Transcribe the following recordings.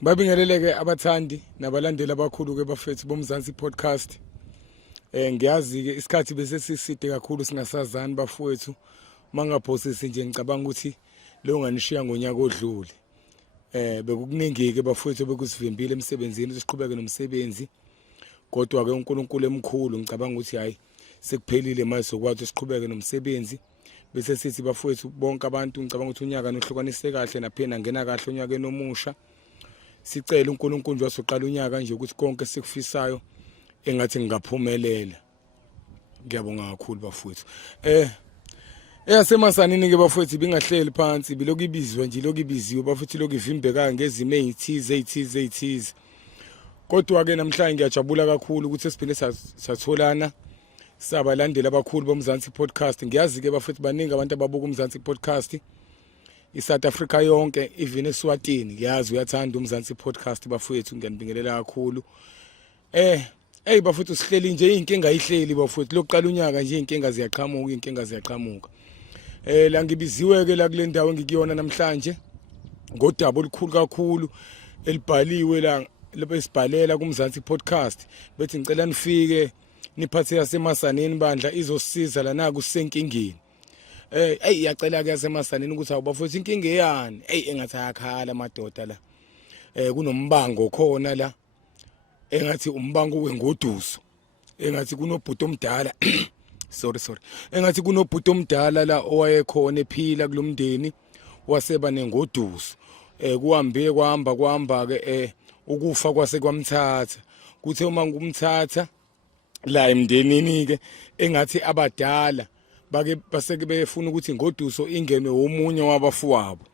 Babingeleleke abathandi nabalandeli abakhulu ke bafethu bomzansi podcast. Ngiyazi ke isikhathi bese siside kakhulu singasazani bafowethu. Mangaphosisi nje ngicabanga ukuthi lo nganishiya ngonyaka odlule. Bekukuningi ke bafowethu bekusivimbile emsebenzini siqhubeke nomsebenzi. Kodwa ke uNkulunkulu emkhulu ngicabanga ukuthi hayi sekuphelile manje sokwazi siqhubeke nomsebenzi. Bese sithi bafowethu bonke abantu ngicabanga ukuthi unyaka nohlukanise kahle naphina ngena kahle unyaka nomusha. Sicela uNkulunkulu nje wasoqala unyaka nje ukuthi konke sikufisayo engathi ngingaphumelela. Ngiyabonga kakhulu bafowethu. Eyasemasanini ke bafowethu bingahleli phansi bilokubizwa nje lokubiziwe bafowethu lokuvimbeka ngezimo ezithize. Kodwa ke namhlanje ngiyajabula kakhulu ukuthi siphinde satholana sabalandeli abakhulu bomzansi podcast. Ngiyazi ke bafowethu baningi abantu ababuka umzansi podcast. ISouth Africa yonke even eSwatini ngiyazi uyathanda umzansi podcast bafowethu ngiyanibingelela kakhulu. Bafowethu sihleli nje inkinga ayihleli bafowethu lokuqala unyaka nje inkinga ziyaqhamuka. La ngibiziwe ke la kule ndawo engikuyona namhlanje ngodaba olukhulu kakhulu elibhaliwe la lebesibhalela kumzansi podcast bethi ngicela nifike niphathe yasemasaneni bandla izosiza lana kusenkingeni. Iyacela ke yasemasaneni ukuthi awubafowethu inkinga eyani engathi ayakhala amadoda la kunombango khona la engathi umbango wengoduso engathi kunobhuti omdala sorry engathi kunobhuti omdala la owayekhona ephila kulomndeni waseba nengoduso kuhamba ke ukufa kwase kwamthatha kuthe uma ngumthatha la emndenini ke engathi abadala baseke befuna ukuthi ngoduso ingenwe omunye wabafowabo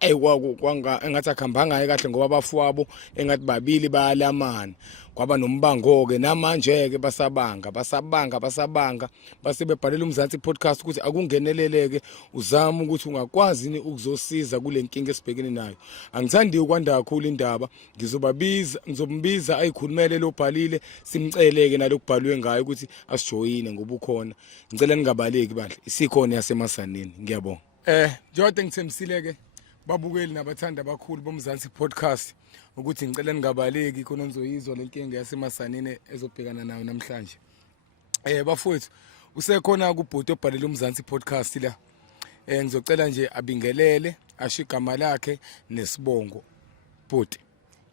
engathi akhambanga kahle ngoba abafowabo engathi babili bayalamana kwaba nombango ke namanje ke basabanga base bebhalela umzansi podcast ukuthi akungeneleleke uzama ukuthi ungakwazi ukuzosiza kule nkinga esibhekene nayo. Angithandi ukwanda kakhulu indaba ngizombiza ayikhulumele lo bhalile simceleke nalokubhalwe ngayo ukuthi asijoyine ngoba ukhona ngicela ningabaleki bandla isikhona yasemasaneni ngiyabonga. Njengoba ngithembisile ke babukeli nabathanda abakhulu bomzansi podcast ukuthi ngicela ningabaleki khona nizoyizwa lenkinga yasemasanini ezobhekana nayo namhlanje. Bafowethu usekhona kubhuti obhalela umzansi podcast la. Ngizocela nje abingelele asho igama lakhe nesibongo bhuti.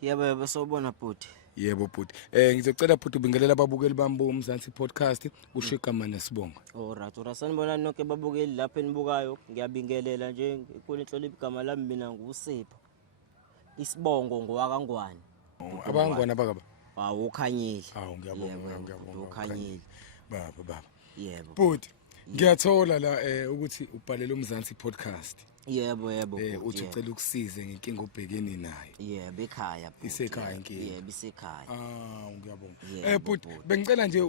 Yebo sobona bhuti. Yebo bhuti. Ngizocela bhuti ubingelela ababukeli bami bomzansi podcast usho igama nesibongo. Alright, sanibona nonke babukeli lapha enibukayo. Ngiyabingelela nje inkulu inhlolo igama lami mina nguSipho. Isibongo ngowakangwane. Abangwane abakaba. Ukhanyile. Ngiyabonga. Ukhanyile. Baba. Yebo. Bhuti, ngiyathola la ukuthi ubhalela umzansi podcast. Yebo. Uthi ucela ukusize ngenkinga obhekene nayo. Yebo ekhaya bhuti. Isekhaya inkinga. Yebo isekhaya. Ngiyabonga. Bhuti, bengicela nje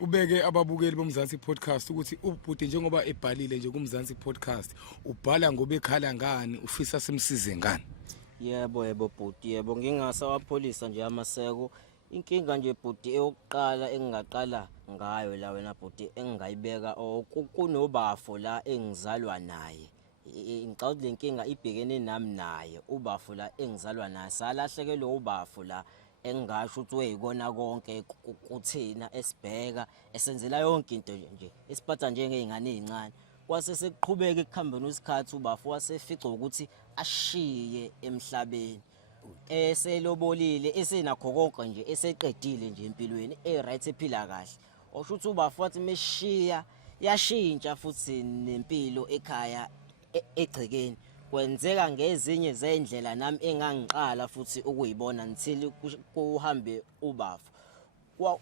ubeke ababukeli bomzansi podcast ukuthi ubhuti njengoba ebhalile nje kumzansi podcast ubhala ngoba ekhala ngani ufisa simsize ngani. Yebo bhuti. Yebo ngingasawapholisa nje amaseko. Inkinga nje bhuti eyokuqala engingaqala ngayo la wena bhuti engingayibeka kunobafo la engizalwa naye. Ngicabanga le nkinga ibhekene nami naye ubafo la engizalwa naye salahlekelwe ubafo la engasho ukuthi weyikona konke kuthina esibheka esenzela yonke into nje esiphatha njengezingane ezincane kwase sekuqhubeka ekuhambeni isikhathi ubafo wasefica ukuthi ashiye emhlabeni eselobolile esenakho konke nje eseqedile nje empilweni right ephila kahle osho ukuthi ubafo wathi meshiya yashintsha futhi nempilo ekhaya egcekeni kwenzeka ngezinye zendlela nami engangiqala futhi ukuyibona nithili kuhambe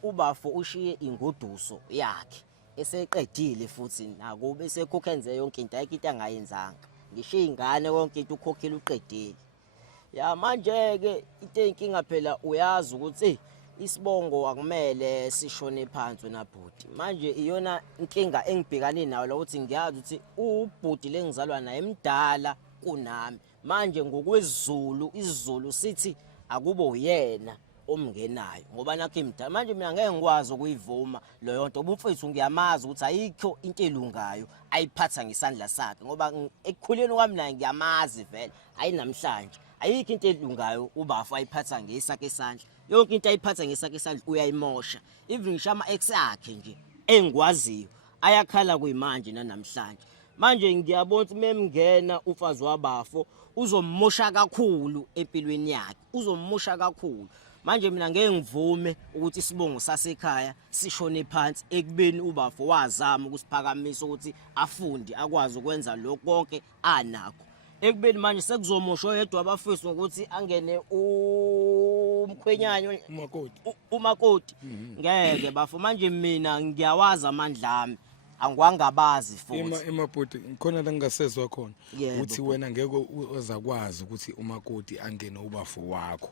ubafo ushiye ingoduso yakhe eseqedile futhi nako bese khokhenze yonke into ayikho angayenzanga ngishiya ingane konke into ukhokhela uqedile manje ke into inkinga phela uyazi ukuthi isibongo akumele sishone phansi wena bhuti manje iyona inkinga engibhekane nayo la ukuthi ngiyazi ukuthi ubhuti lengizalwa naye emdala kunami manje ngokwezulu isiZulu sithi akubo uyena omngenayo ngoba nakho imdala manje mina ngeke ngikwazi ukuyivuma leyo nto ubumfethu ngiyamazi ukuthi ayikho into elungayo ayiphatha ngesandla sakhe ngoba ekukhuleni kwami naye ngiyamazi vele ayinamhlanje ayikho into elungayo uBafo ayiphatha ngesakhe isandla yonke into ayiphatha ngesakhe isandla uyayimosha even ngisho ama-ex akhe nje engikwaziyo ayakhala kuyimanje nanamhlanje manje ngiyabona ukuthi memngena ufazi waBafo uzommosha kakhulu empilweni yakhe uzommosha kakhulu manje mina ngeke ngivume ukuthi isibongo sasekhaya sishone phansi ekubeni uBafo wazama ukusiphakamisa ukuthi afunde akwazi ukwenza lokho konke anakho ekubeni manje sekuzomoshwa yedwa abafisi ukuthi angene umkhwenyanyo umakoti ngeke Bafo manje mina ngiyawazi amandla ami angwangabazi futhi emabhodi khona la ngingasezwa khona uthi wena ngeke uzakwazi ukuthi umakoti angene uBafo wakho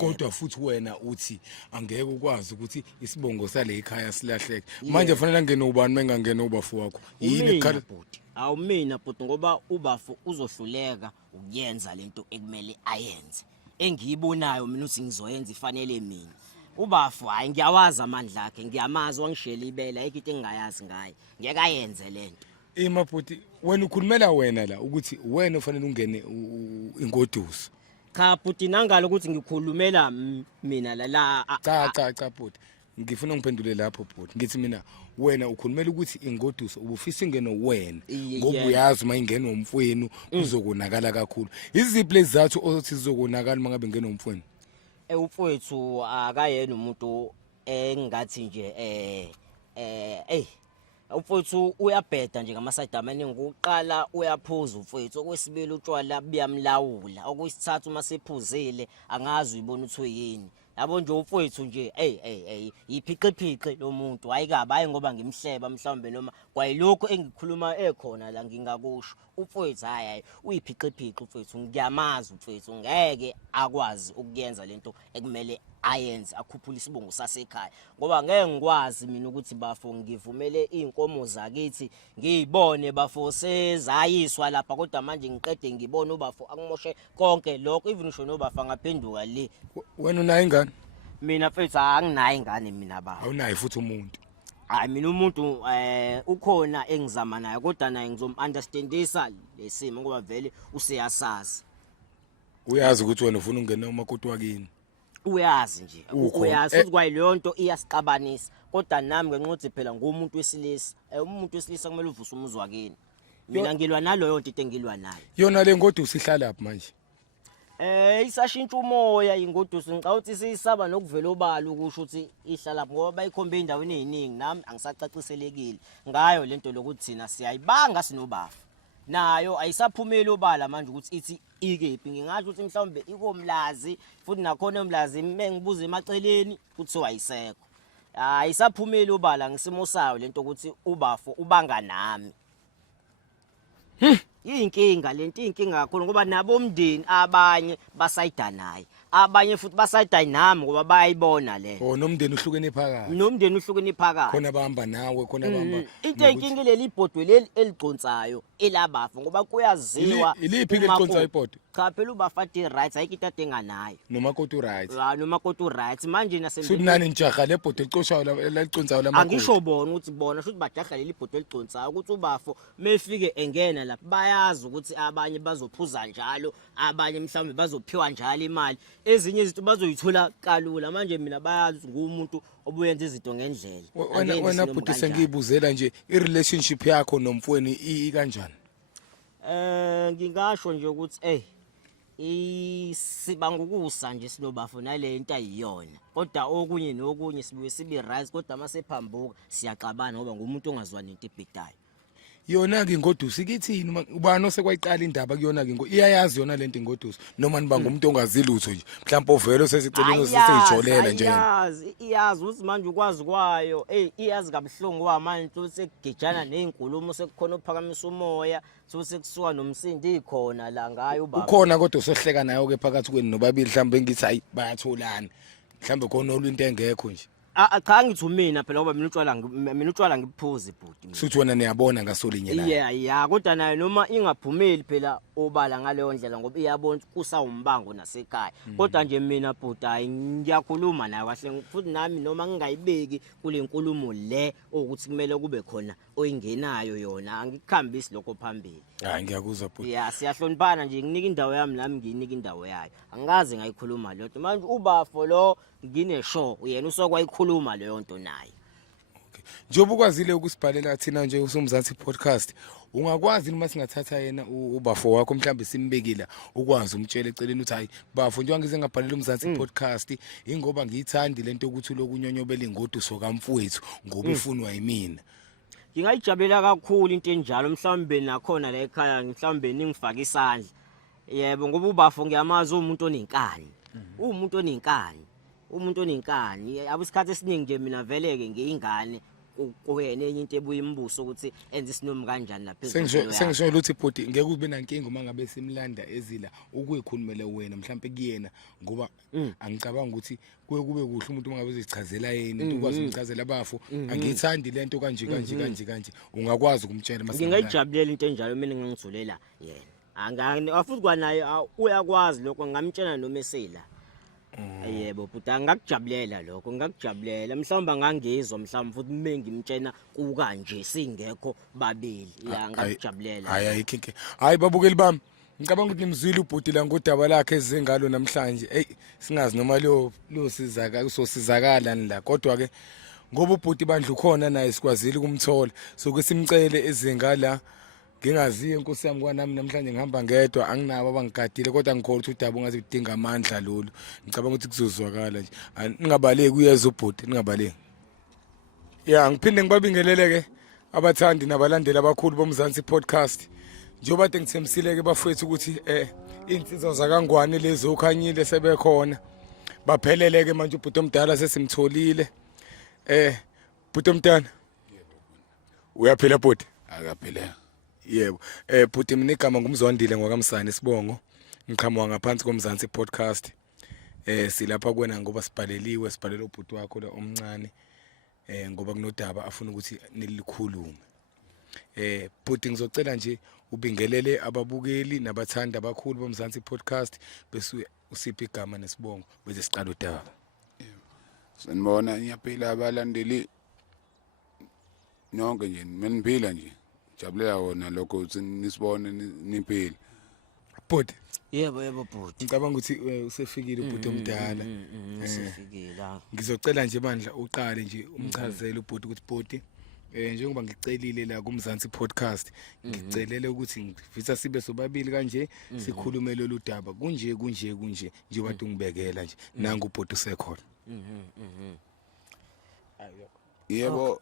kodwa futhi wena uthi angeke ukwazi ukuthi isibongo sale ekhaya silahleke manje fanele angene ubani mengangena uBafo wakho yini ekhala bhodi awumina bhodi ngoba uBafo uzohluleka ukuyenza lento ekumele ayenze engiyibonayo mina uthi ngizoyenza ifanele mina uBafo hayi ngiyawazi amandla akhe ngiyamazi wangishela ibela ayikho into engingayazi ngaye ngeke ayenze lento emabhodi wena ukhulumela wena la ukuthi wena ufanele ungene ingoduso cha bhuti nangalo ukuthi ngikhulumela mina la cha bhuti ngifuna ngiphendule lapho bhuti ngithi mina wena ukhulumela ukuthi ingoduso ubufisa ingene wena ngoba uyazi uma ingene umfweni uzokonakala kakhulu iziphi lezathu othi zizokonakala mangabe ngene umfweni umfowethu akayena umuntu engathi nje umfowethu uyabheda nje ngamasayidi amaningi ukuqala uyaphuza umfowethu okwesibili utshwala buyamlawula okwesithathu uma sephuzile angazi uyibona ukuthi uyini yabo nje umfowethu nje yiphiqiphiqi lo muntu hayikabi hayi ngoba ngimhleba mhlawumbe noma kwayilokho engikhuluma ekhona la ngingakusho umfowethu hayi uyiphiqiphiqi umfowethu ngiyamazi umfowethu ngeke akwazi ukuyenza lento ekumele ayenze akhuphula isibongo sasekhaya ngoba ngeke ngikwazi mina ukuthi Bafo ngivumele inkomo zakithi ngiyibone Bafo sezayiswa lapha kodwa manje ngiqede ngibone uBafo angimoshe konke lokho even ngisho noBafo angaphenduka le wena unayo ingane mina mfethu anginayo ingane mina Bafo awunayo futhi umuntu hayi mina umuntu ukhona engizama naye kodwa naye ngizom-understandisa lesimo ngoba vele useyasazi uyazi ukuthi wena ufuna ungena umakoti wakini uyazi nje uyazi ukuthi kwayileyo nto iyasixabanisa kodwa nami ngenxa phela ngumuntu wesilisa umuntu wesilisa kumele uvuse umuzi wakini mina ngilwa naloyo nto engilwa nayo yona le ngoduso ihlalaphi manje isashintsha umoya ingoduso ngixa uthi siyisaba nokuvela obala ukusho ukuthi ihlalaphi ngoba bayikhombe endaweni eziningi nami angisacaciselekile ngayo lento lokuthi thina siyayibanga sinoBafo nayo ayisaphumeli obala manje ukuthi ithi ikephi ngingasho ukuthi mhlawumbe ikomlazi futhi nakhona umlazi mengibuza emaceleni futhi wayisekho ayisaphumeli obala ngisimo sayo lento ukuthi uBafo ubanga nami inkinga lento inkinga kakhulu ngoba nabomndeni abanye basayida naye abanye futhi basayida nami ngoba bayayibona le nomndeni uhlukene phakathi nomndeni uhlukene phakathi khona bahamba nawe khona bahamba into enkinga leli ibhodwe leli eligconsayo elaBafo ngoba kuyaziwa iliphi eligconsa ibhodwe cha phela uBafo athi right ayikho into adenganayo nomakoti right nomakoti right manje nasemndeni njaha lebhodwe licoshayo eliconsayo lamakoti angisho bona ukuthi bona futhi bajaha leli ibhodwe eligconsayo ukuthi uBafo mefike engena lapha bayazi ukuthi abanye bazophuza njalo abanye mhlawumbe bazophiwa njalo imali ezinye izinto bazoyithola kalula manje mina bayazi ngumuntu obuyenza izinto ngendlela wena bhuti sengiyibuzela nje irelationship yakho nomfweni ikanjani ngingasho nje ukuthi sibangukusa nje sinoBafo nale into ayiyona kodwa okunye nokunye sibuye sibe right kodwa masephambuka siyaxabana ngoba ngumuntu ongazwani into ebhedayo yona ke ingoduso ikithini ubani osekwayiqala indaba kuyona ke iyayazi yona lento ingoduso noma niba ngumuntu ongazilutho nje mhlawumbe ovelo sesiceleni sesiyijolela nje iyazi ukuthi manje ukwazi kwayo iyazi kabuhlungu wamanje ukuthi sekugejana nezinkulumo sekukhona ophakamisa umoya sekusuka nomsindi ikhona la ngayo uBafo ukhona kodwa usohleka nayo ke phakathi kwenu nobabili mhlawumbe ngithi hayi bayatholana mhlawumbe khona olunto engekho nje cha ngithi mina phela ngoba mina utshwala ngiphuza ibhudi suthi wena niyabona ngasolinye la yeah kodwa nayo noma ingaphumeli phela obala ngaleyo ndlela ngoba iyabona kusawumbango nasekhaya kodwa nje mina bhudi hayi ngiyakhuluma nayo kahle futhi nami noma ngingayibeki kule nkulumo le ukuthi kumele kube khona oyingenayo yona angikukhambisi lokho phambili. Hayi ngiyakuzwa bhuti. Yeah, siyahloniphana nje nginika indawo yami nami nginika indawo yayo. Angikaze ngayikhuluma le nto. Manje ubafo lo ngine show yena usokwayikhuluma leyo nto naye. Njengoba ukwazile ukusibhalela thina nje usomzansi podcast, ungakwazi uma singathatha yena ubafo wakho mhlambe simbekile ukwazi umtshela eceleni uthi hayi bafo njengoba ngize ngabhalela umzansi podcast ingoba ngiyithandi lento ukuthi lokunyonyobela ingoduso kamfowethu ngoba ifunwa yimina. Ngingayijabulela kakhulu into enjalo mhlawumbe nakhona la ekhaya mhlawumbe ningifaka isandla. Yebo ngoba ubafo ngiyamazi umuntu onenkani. Umuntu onenkani. Umuntu onenkani. Abusikhathi esiningi nje mina veleke ngiyingane kuyena enye into ebuya imbuso ukuthi enze isinomi kanjani laphezulu. Sengisho ukuthi bhuti ngeke ube nankinga uma ngabe simlanda ezila ukuyikhulumela wena mhlambe kuyena ngoba angicabanga ukuthi kuye kube kuhle umuntu mangabe uzichazela yena into ukwazi umchazela abafo angithandi lento kanje ungakwazi ukumtshela mase ngingayijabulela into enjalo mina ngangithulela yena angani afuthi kwanaye uyakwazi lokho ngamtshela noma esela. Yebo futhi angakujabulela lokho ngakujabulela mhlawumbe angangizwa mhlawumbe futhi mengimtshena kukanje singekho babili ya ngakujabulela. Hayi ayikho. Hayi babukeli bami ngicabanga ukuthi nimzwile ubhuti la ngodaba lakhe ezengalo namhlanje. Hey singazi noma lo sizaka usosizakala nila kodwa ke ngoba ubhuti bandla ukhona naye sikwazile ukumthola soke simcele ezengala. Ngingaziyo inkosi yami kwanami namhlanje ngihamba ngedwa anginabo abangigadile kodwa ngikholwa ukuthi udaba ungaze udinga amandla lolu ngicabanga ukuthi kuzozwakala nje ningabaleki uyeza ubhuti ningabaleki. Yeah ngiphinde ngibabingelele ke abathandi nabalandeli abakhulu bomzansi podcast njengoba kade ngithembisile ke bafethu ukuthi insizwa zakangwane lezi okhanyile sebekhona baphelele ke manje ubhuti omdala sesimtholile. Bhuti omdala uyaphila bhuti? Akaphela. Yebo bhuti mina igama ngumzwandile ngwakamsane Sibongo ngiqhamuka ngaphansi komzansi podcast. Silapha kuwena ngoba sibhaleliwe sibhalela ubhuti wakho la omncane ngoba kunodaba afuna ukuthi nilikhulume. Bhuti ngizocela nje ubingelele ababukeli nabathanda abakhulu bomzansi podcast bese usiphi igama nesibongo bese siqala udaba. Sanibona ngiyaphila abalandeli nonke nje meniphila nje jabulela wona lokho ukuthi nisibone niphila. Bhuti Yebo bhuti. ngicabanga ukuthi usefikile ubhuti omdala. Usefikile. Ngizocela nje bandla uqale nje umchazele ubhuti ukuthi bhuti njengoba ngicelile la kumzansi podcast ngicelele ukuthi ngifisa sibe sobabili kanje sikhulume lolu daba kunje njengoba ungibekela nje nanga ubhuti usekhona. Yebo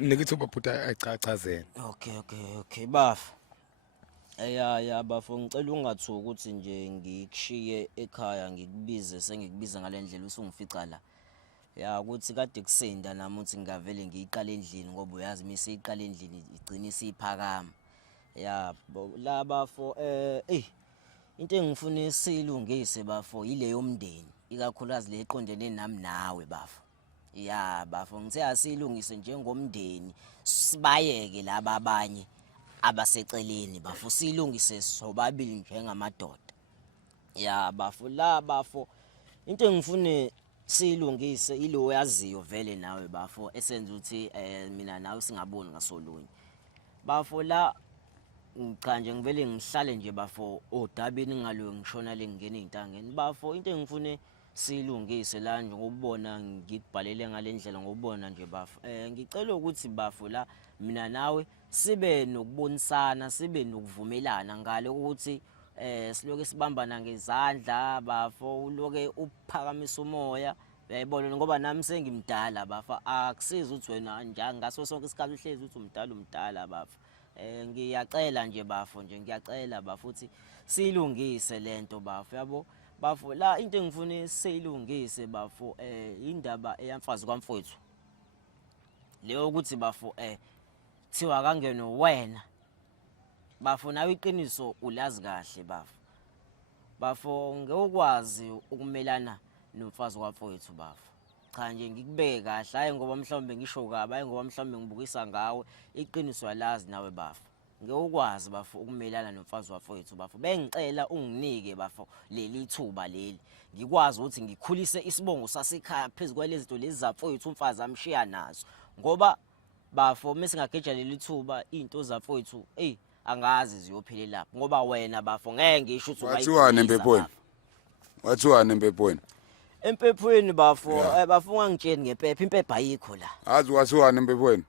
Ngikithuba bhuti achazela. Okay bafu. Ya bafu ngicela ungathuki ukuthi nje ngikushiye ekhaya ngikubize sengikubiza ngalendlela usungifica la. Ya ukuthi kade kusinda nami uthi ngavele ngiyiqala endlini ngoba uyazi mise iqala endlini igcina isiphakama. Ya la bafu into engifuna isilungise bafu ile yomndeni ikakhulukazi le eqondene nami nawe bafu. Ya bafu ngithe asilungise njengomndeni sibayeke laba abanye abaseceleni bafu silungise sobabili njengamadoda. Ya bafu la bafu into engifune silungise ilo oyaziyo vele nawe bafu esenza ukuthi mina nawe singaboni ngasolunye. Bafu la cha nje ngivele ngihlale nje bafu odabini ngalo ngishona lengene ezintangeni bafu into engifune silungise la nje ngokubona ngikubhalele ngalendlela ngokubona nje bafu ngicela ukuthi bafu la mina nawe sibe nokubonisana sibe nokuvumelana ngale ukuthi siloke sibambana ngezandla bafu uloke uphakamisa umoya uyayibona ngoba nami sengimdala bafu akusiza ukuthi wena njalo ngaso sonke isikhathi uhlezi uthi umdala bafu ngiyacela nje bafu nje ngiyacela bafu uthi silungise lento bafu yabo bafu la into engifuna seyilungise bafu indaba eyamfazi kwamfowethu leyo ukuthi bafu thiwa kangeno wena bafu nawe iqiniso ulazi kahle bafu ngekwazi ukumelana nomfazi kwamfowethu bafu cha nje ngikubeke kahle hayi ngoba mhlawumbe ngisho kabi hayi ngoba mhlawumbe ngibukisa ngawe iqiniso yalazi nawe bafu ngekwazi bafu ukumelana nomfazi wafowethu bafu bengicela unginike bafu leli thuba leli ngikwazi ukuthi ngikhulise isibongo sasekhaya phezulu kwalezi zinto lezi zafowethu umfazi amshiya nazo ngoba bafo mesingageja leli thuba into zafowethu angazi ziyophelela lapho ngoba wena bafo ngeke ngisho ukuthi wathiwani emphephweni wathiwani emphephweni empephweni bafo bafo ungangitsheni ngempepha impepha ayikho la azi wathiwani emphephweni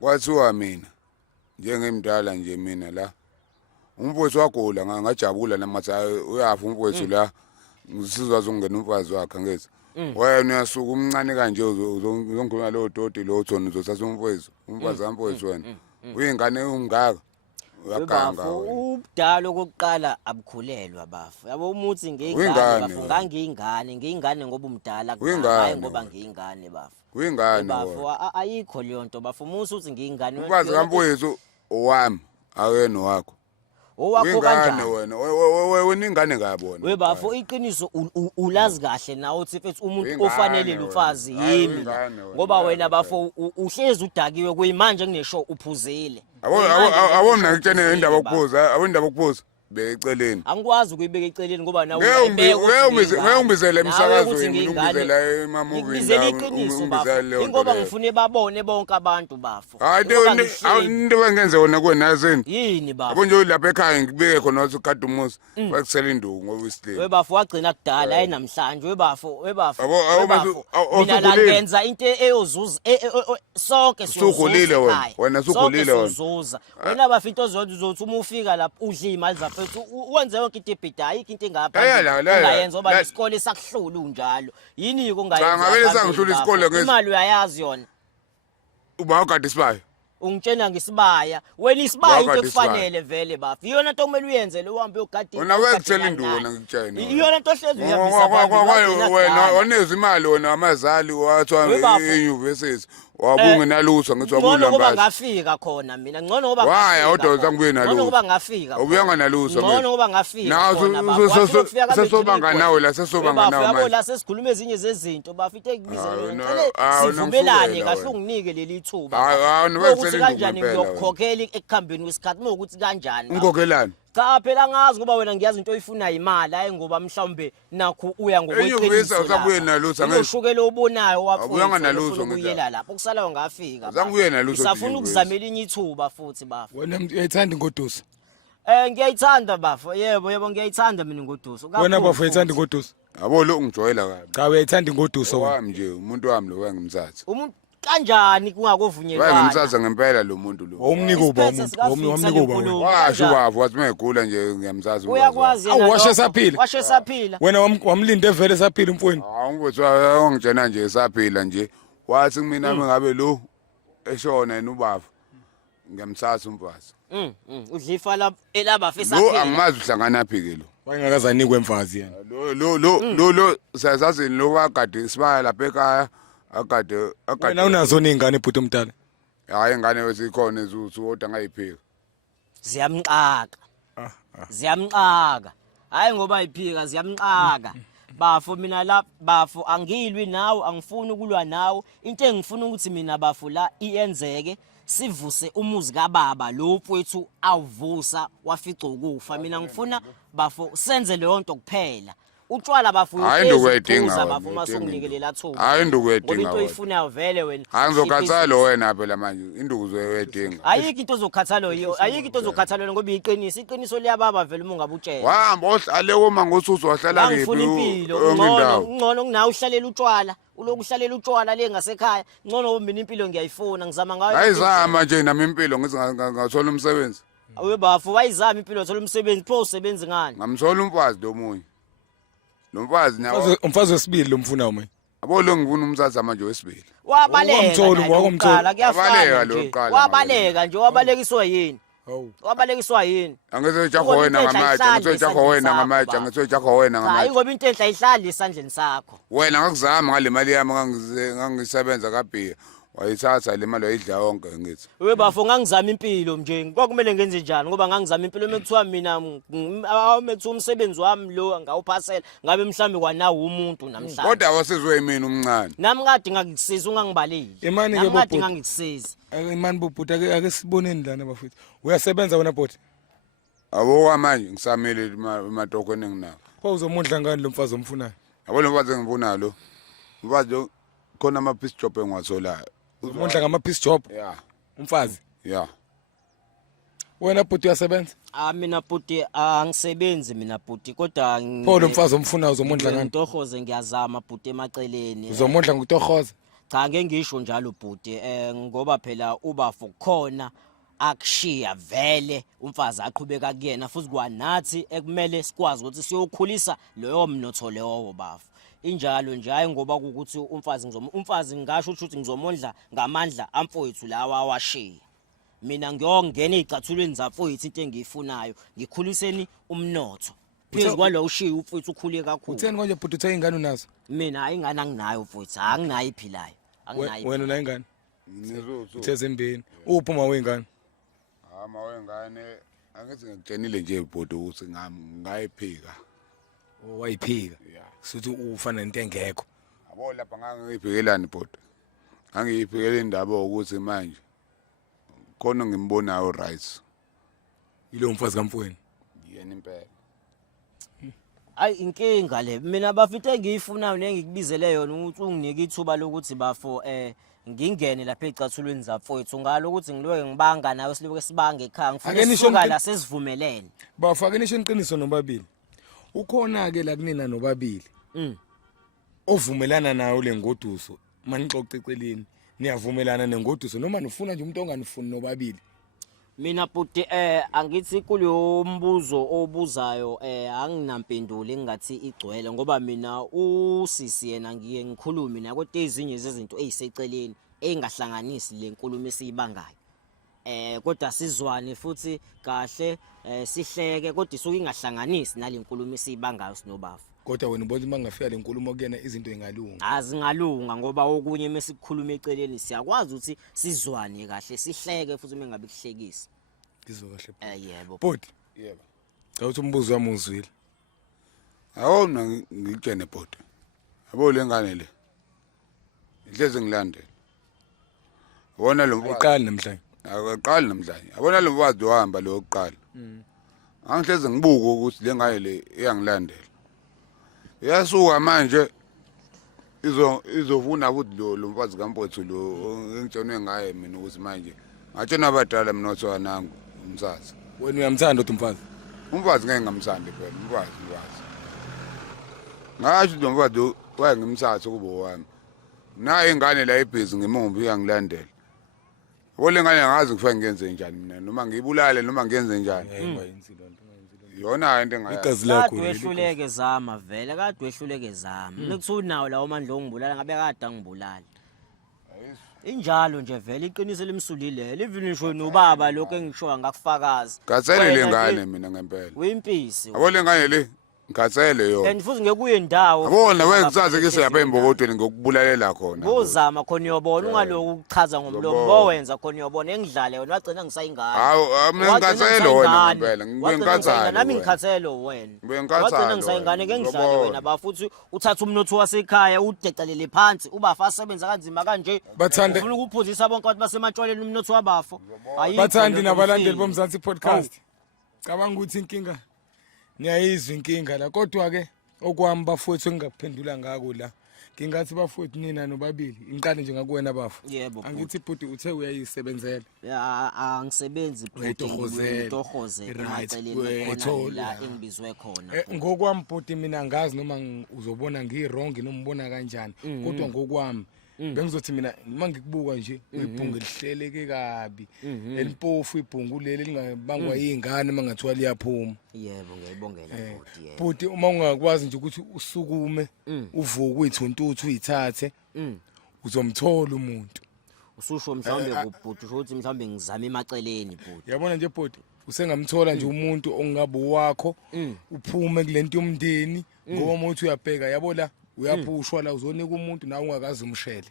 kwathiwa mina njengemdala nje mina la umfowethu wagula ngajabula namathi uyafa umfowethu la ngisizwa zongena umfazi wakhe ngithi wena uyasuka umncane kanje uzongena lo doti lo thoni uzothatha umfowethu umfazi wamfowethu wena uyingane ungaka uyaganga bafo ubudala okokuqala abukhulelwa bafo yabo umuthi ngingane bafo ngingane ngoba umdala hayi ngoba ngingane bafo uyingane bafo ayikho leyo nto bafo umuthi uthi ngingane umfazi wamfowethu owami awena wakho owakho kanjani wena ingane ngayabona we bafo iqiniso ulazi kahle nawe uthi mfethu umuntu ofanele lufazi yimi ngoba wena bafo uhlezi udakiwe kuyimanje kunesho uphuzile abona ngitshene indaba okuphuza abondaba okuphuza beceleni angikwazi ukuyibeka eceleni ngoba nawe ngiyongibizela emsakazweni ngibizela emamovie ngibizela iqiniso bafo ingoba ngifune babone bonke abantu bafo into bengenze wona kwenazini yini bafo yabo nje lapha ekhaya ngibeke khona wathi uKadumusi bakusela induku ngoba isilile we bafo wagcina kudala namhlanje we bafo mina la ngenza into eyozuza sonke sugulile wena sugulile wena bafo into uzothi uma ufika lapha udla imali zafethu wenze yonke into ebhida ayikho into engapha ungayenza ngoba isikole sakuhlula unjalo yini ungayenza ngavele sangihlula isikole ngezi imali uyayazi yona uba ukade sibayo ungitshena ngisibaya wena isibaya into ekufanele vele bafu iyona into kumele uyenze lo uhambe ugadini wena wekuthela induku wena ngitshena iyona into ohlezi uyabisa wena waneza imali wena amazali wathwa e-university wabunga nalutho ngithi wabula ngcono ngoba ngafika khona mina ngcono ngoba ngafika waya odwa ngibuye nalutho ngcono ngoba ngafika ubuyanga nalutho ngcono ngoba ngafika khona sesobanga nawe la sesobanga nawe yabo la sesikhuluma ezinye zezinto bafite ekubizele sivumelane kahle unginike leli thuba ukuthi kanjani ngiyokukhokhela ekukhambeni kwesikhathi mokuthi kanjani ungikhokelani cha phela ngazi ngoba wena ngiyazi into oyifuna imali hayi ngoba mhlawumbe nakho uya ngokweqiniso usabuye nalutho ngishukela obonayo wabuyanga nalutho ukuyela lapho kusalayo ngafika zangibuye nalutho usafuna ukuzamela inye ithuba futhi bafo wena uyayithanda ingoduso ngiyayithanda bafo yebo ngiyayithanda mina ingoduso wena bafo uyayithanda ingoduso yabo lo ungijoyela kabi cha uyayithanda ingoduso wami nje umuntu wami lo wengimthatha umuntu kanjani kungakuvunyelwana wengimthatha ngempela lo muntu lo womnika uba umuntu womnika uba washo bafo wathi megula nje ngiyamthatha uyakwazi yena washe saphila wena wamlinde vele saphila umfweni ngibothu wangitshena nje saphila nje wathi kumina ngabe lo eshona yena ubafo ngiyamthatha umfazi udlifa la elabafa esaphila lo angimazi uhlangana phi ke lo wayengakazanikwe emfazi yena lo sasazi lo wakade isibaya lapha ekhaya akade wena unazo ningane ebhuti omdala hayi ingane wesikhona ezuthu kodwa ngayiphika ziyamxaka hayi ngoba iphika ziyamxaka bafo mina la bafo angilwi nawe angifuni ukulwa nawe into engifuna ukuthi mina bafo la iyenzeke sivuse umuzi kababa lo mfowethu awuvusa wafica ukufa mina ngifuna bafo senze leyo nto kuphela utshwala bafo uyedinga bafo masunginikelela thuba hayi induku uyedinga into oyifunayo vele wena angizokhathalo wena phela manje induku uyedinga ayikho into ozokhathalo ayikho into ozokhathalo ngoba iqiniso liyababa vele uma ungabutshela wahamba ohlale uma ngosusu wahlala ngiphi ngifuna impilo ngcono kunawe uhlalela utshwala uloku uhlalela utshwala le ngasekhaya ngcono mina impilo ngiyayifuna ngizama ngayo ayizama nje nami impilo ngithi ngathola umsebenzi awe bafo wayizama impilo wathola umsebenzi pho usebenzi ngani ngamthola umfazi domunye lo mfazi nawo umfazi wesibili lo mfuna uma abo lo ngifuna umthatha manje wesibili wabaleka nje wabalekiswa yini wabalekiswa yini angizojaho wena ngamatshe angizojaho wena ngamatshe angizojaho wena ngamatshe hayi ngoba into enhle ayihlali esandleni sakho wena ngakuzama ngale mali yami ngangisebenza kabhiya wayithatha le mali wayidla yonke ngithi we bafo ngangizama impilo nje kwakumele ngenze njani ngoba ngangizama impilo mekuthiwa mina mekuthiwa umsebenzi wami lo ngawuphasela ngabe mhlambe kwanawo umuntu namhlanje kodwa wasizwe yimini umncane nami kade ngikusiza ungangibaleli nami kade ngangikusiza imani bobhuti ake siboneni lana bafethu uyasebenza wena bhuti abo manje ngisamile ematokweni enginawo pho uzomudla ngani lo mfazi omfunayo yabo lo mfazi engifuna lo mfazi khona ama piece job engiwatholayo umondla ngama piece job yeah umfazi ya wena bhuti uyasebenza Mina bhuti angisebenzi mina bhuti kodwa pho lo mfazi omfunayo uzomondla ngani ngitorhoze ngiyazama bhuti emaceleni. uzomondla ngokutorhoza Cha ngeke ngisho njalo bhuti ngoba phela ubafo khona akushiya vele umfazi aqhubeka kuyena futhi kwanathi ekumele sikwazi ukuthi siyokhulisa loyo mnotho lewo bafo. Injalo nje hayi ngoba ukuthi umfazi ngisho ukuthi ngizomondla ngamandla amfowethu lawa awashiya. Mina ngiyongena ezicathulweni zamfowethu into engiyifunayo ngikhuliseni umnotho. Phezu kwalo ushiya umfowethu ukhule kakhulu. utheni konje bhuti uthe ingane unazo Mina ingane anginayo mfowethu anginayo iphilayo. Anginayo. wena la ingane nizothu uthe zimbini uphi uma wengane ama wengane angithi ngikutshenile nje ibhodi ukuthi ngayiphika wayiphika ya suthi ufana nento engekho yabo lapha ngangiyiphikelani bhodi angiyiphikele indaba ukuthi manje khona ngimbonayo right yilo mfazi kamfweni yena impela Ay inkinga le mina bafite engiyifunayo nengikubizele yona ukuthi unginike ithuba lokuthi bafo ngingene lapha ezicathulweni zamfowethu ngalo ukuthi ngiloke ngibanga nawe siloke sibange ekhaya Ake ngifuna nisho sisuka nto- la sesivumelene. bafake nisho iqiniso nobabili ukhona ke la kunina nobabili ovumelana nayo lengoduso manixoxe eceleni niyavumelana nengoduso noma nifuna nje umuntu onganifuni nobabili Mina bhuti angithi kulo mbuzo obuzayo anginampendulo engathi igcwele ngoba mina usisi yena ngiye ngikhulumi na kodwa ezinye zezinto eziseceleni engahlanganisi lenkulumo esiyibangayo. Kodwa sizwane futhi kahle sihleke kodwa isuke ingahlanganisi nalenkulumo esiyibangayo sinobafu. kodwa wena ubona uma ngafika lenkulumo kuyena izinto ingalunga Azingalunga ngoba okunye mesikhuluma eceleni siyakwazi ukuthi sizwane kahle sihleke futhi mengabe kuhlekisa. ngizwe kahle Yebo. bhuti yebo awuthi umbuzo wami uzwile awu mina ngikutshene bhodi yabo lengane le ihleze ngilandela wona lo mfazi ayiqali namhlanje akaqali namhlanje yabona lo mfazi ohamba lo oqala angihleze ngibuka ukuthi lengane le iyangilandela iyasuka manje izofuna ukuthi lo mfazi kampothu lo engitshenwe ngaye mina ukuthi manje ngatshena abadala mnotho wanangu umsazi wena uyamthanda uthi umfazi umfazi ngeke ngamsandi phela umfazi ngasho lo mfazi wayengimthatha kubo wami naye ingane la ibhizi ngimumbi iyangilandela wole ngane ngazi kufika ngenze njani mina noma ngibulale noma ngenze njani yona into engayazi igazi lakho Kade leli. wehluleke zama vele kade wehluleke zama nekuthi unawo lawo mandla ongibulala ngabe kade angibulali injalo nje vele iqiniso limsulile livini ngisho nobaba lokho engishoya ngakufakaza ngatsele lengane mina ngempela wimpisi yabole ngane le ngatsele yona and futhi ngekuye indawo yabona wengisaze kise yapha embokotweni ngokubulalela khona bozama khona uyobona ungaloku ukuchaza ngomlomo bowenza khona uyobona engidlale wena wagcina ngisayingane hawu mina ngatsele wena ngempela ngibenkatsalo nami ngikhathelo wena Ngibenkathalo wagcina ngisayingane ke ngidlale wena bafuthi uthatha umnotho wasekhaya udecelele phansi ubafa asebenza kanzima kanje Bathande- ufuna ukuphuzisa bonke abantu basematshwaleni umnotho wabafo Ayikho bathandi lento nabalandeli mfini. bomzansi podcast cabanga ukuthi inkinga niyayizwa inkinga la kodwa ke okwami bafowethu engingakuphendula ngako la ngingathi bafowethu nina nobabili inqale nje ngakuwena bafo Yebo, bhuti. angithi bhuti uthe uyayisebenzela Ya angisebenzi Uyayitohozela. ngitohoze Right, emaceleni khona uyayithola. la engibizwe khona ngokwami bhuti mina ngazi noma uzobona ngiyirong noma ubona kanjani kodwa ngokwami bengizothi mina uma ngikubuka nje uyibhunga elihleleke kabi elimpofu ibhungu leli lingabangwa izingane mangathiwa liyaphuma yebo ngiyayibongela bhuti yebo bhuti uma ungakwazi nje ukuthi usukume uvuke uyithuntuthu uyithathe uzomthola umuntu ususho mhlawumbe kubhuti ukuthi mhlawumbe ngizame emaceleni bhuti yabona nje bhuti usengamthola nje umuntu ongabe uwakho uphume kulento yomndeni ngoba uma uthi uyabheka yabo la uyaphushwa la uzonika umuntu nawe ungakazi umshele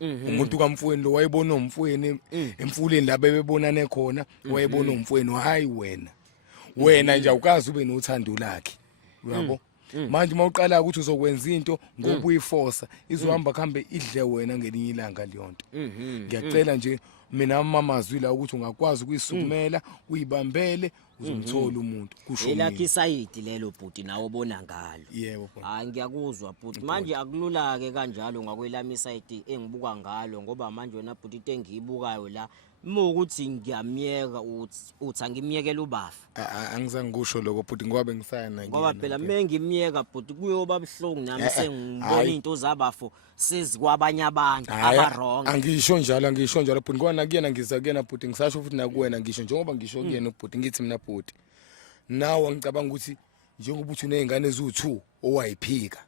umuntu kamfweni lo wayebona umfweni emfuleni la bebonane khona wayebona umfweni hayi wena nje awukazi ube nothando lakhe uyabo manje mawuqala ukuthi uzokwenza into ngokuyiforsa izohamba kuhambe idle wena ngelinye ilanga liyonto ngiyacela nje mina amamazwi la ukuthi ungakwazi ukuyisukumela uyibambele uzomthola umuntu kusho elakhi mina isayidi lelo bhuti nawe obona ngalo yebo bhuti. hayi ngiyakuzwa bhuti manje akulula ke kanjalo ngakwelami isayidi engibuka ngalo ngoba manje wena bhuti into engiyibukayo la ukuthi ngiyamiyeka uthi angimiyekela ubafu Angizange ngisho lokho bhuti ngoba bengisayana ngoba phela mengimiyeka bhuti kuyoba buhlungu nami sengibona hhayi. izinto zabafu sezikwabanye abantu Hhayi, abarongo angisho njalo bhuti ngoba nakuyena ngiza kuyena bhuti ngisasho futhi nakuwena ngisho njengoba ngisho kuyena ubhuti ngithi mina bhuti nawe ngicabanga ukuthi njengoba uthi uney'ngane eziwu-2 owayiphika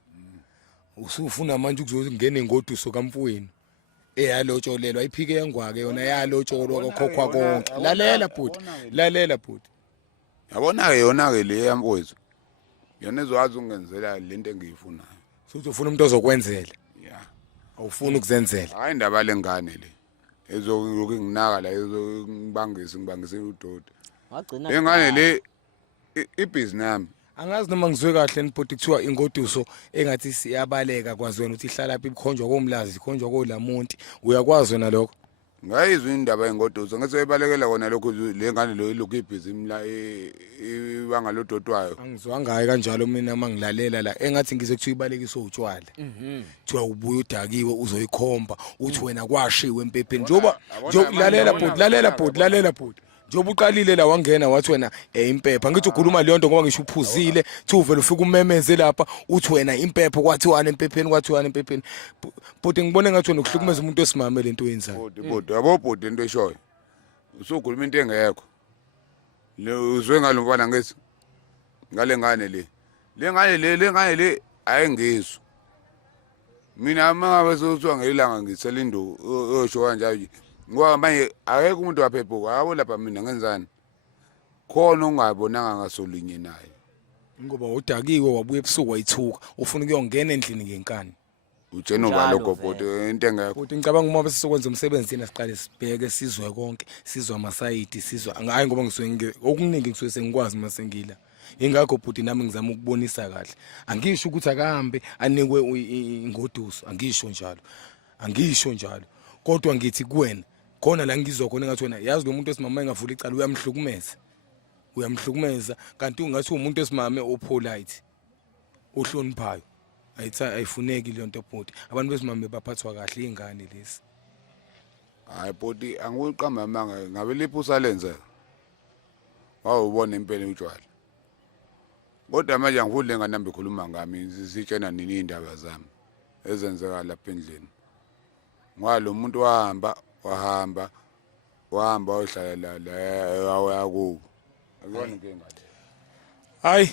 usufuna manje ukuzongena engoduso kamfowenu eyalotsholelwa iphike yangwake yona yalotsholwa kokhokhwa konke lalela bhuti Yabona-ke yona-ke le yamfowethu yona ezokwazi ukungenzela lento engiyifunayo. futhi ufuna umuntu ozokwenzela Ya. awufuni ukuzenzela Hayi indaba lengane le. Ezokunginaka la ngibangise udoda. wagcina Lengane le ibhizinisi nami. angazi noma ngizwe kahle nibhuti kuthiwa ingoduso engathi siyabaleka kwazi wena ukuthi ihlala phi ikhonjwa komlazi ikhonjwa kolamonti uyakwazi wena lokho Ngayizwa indaba yengoduso ngese ebalekela kona lokho lengane lo ilokhu ibhizinisi la ibanga lododwayo. angizwanga hayi kanjalo mina mangilalela la engathi ngize kuthiwa ibalekiswe utshwala kuthiwa ubuye udakiwe uzoyikhomba uthi wena kwashiwe empepheni njengoba lalela bhuti njengoba uqalile la wangena wathi wena impepha ngithi ukhuluma leyo nto ngoba ngisho uphuzile thi uvele ufike umemeze lapha uthi wena impepha kwathiwani empepheni bhuti ngibone ngathi wena ukuhlukumeza umuntu osimame lento yenzayo Bhuti yabo bhuti into eshoyo. Usukhuluma into engekho. Le uzwe ngalo mfana ngithi ngale ngane le. Lengane le ayengizwe. Mina mangabe sokuthiwa ngelanga ngisela indo osho kanjalo ngoba manje akekho umuntu waphephuka yabo lapha mina ngenzani khona ungabonanga ngasolinye naye ngoba udakiwe wabuye ebusuku wayithuka ufuna ukuyongena endlini ngenkani utshena ubalokho bhuti into engekho futhi ngicabanga uma bese sokwenza umsebenzi yena siqale sibheke sizwe konke sizwe amasayidi sizwe hayi ngoba ngisuke okuningi ngisuke sengikwazi mase ngila ingakho bhuti nami ngizama ukubonisa kahle angisho ukuthi akahambe anikwe ingoduso angisho njalo kodwa ngithi kuwena khona la ngizwa khona ngathi wena yazi lo muntu esimama engavula icala uyamhlukumeza kanti ungathi umuntu esimame opolite ohloniphayo ayifuneki le nto bhuti abantu besimame baphathwa kahle ingane lezi hayi bhuti angiqamba amanga ngabe liphusa lenze wawubona impela utshwala kodwa manje angifuni lenganambe ikhuluma ngami sitshena nini indaba zami ezenzeka lapha endlini ngalo umuntu wahamba ohlala la yakubo akuyona inkinga hayi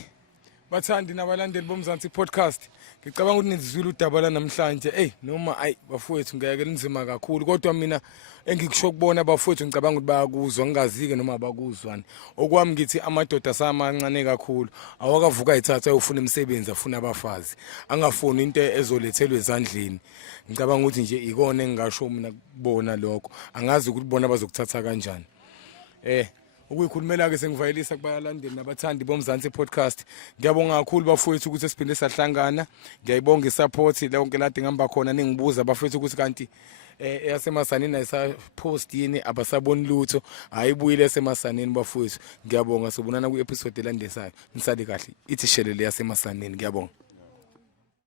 bathandi nabalandeli bomzansi podcast ngicabanga ukuthi nizizwile udaba la namhlanje noma bafowethu ngeke linzima kakhulu kodwa mina engikusho kubona bafowethu ngicabanga ukuthi bayakuzwa ngingazike noma abakuzwani okwami ngithi amadoda asamancane kakhulu awakavuka ayithatha ayofuna imisebenzi afuna abafazi angafuni into ezolethelwe ezandleni ngicabanga ukuthi nje ikona engingasho mina kubona lokho angazi ukuthi bona bazokuthatha kanjani ukuyikhulumela-ke sengivayelisa kubalandeli nabathandi bomzansi podcast ngiyabonga kakhulu bafowethu ukuthi siphinde sahlangana ngiyayibonga isupport lonke lade ngihamba khona ningibuza bafowethu ukuthi kanti eyasemasaneni ayisapost yini abasaboni lutho ayibuyile esemasaneni bafowethu ngiyabonga sobonana ku-episode elandesayo nisale kahle ithi shelele yasemasaneni ngiyabonga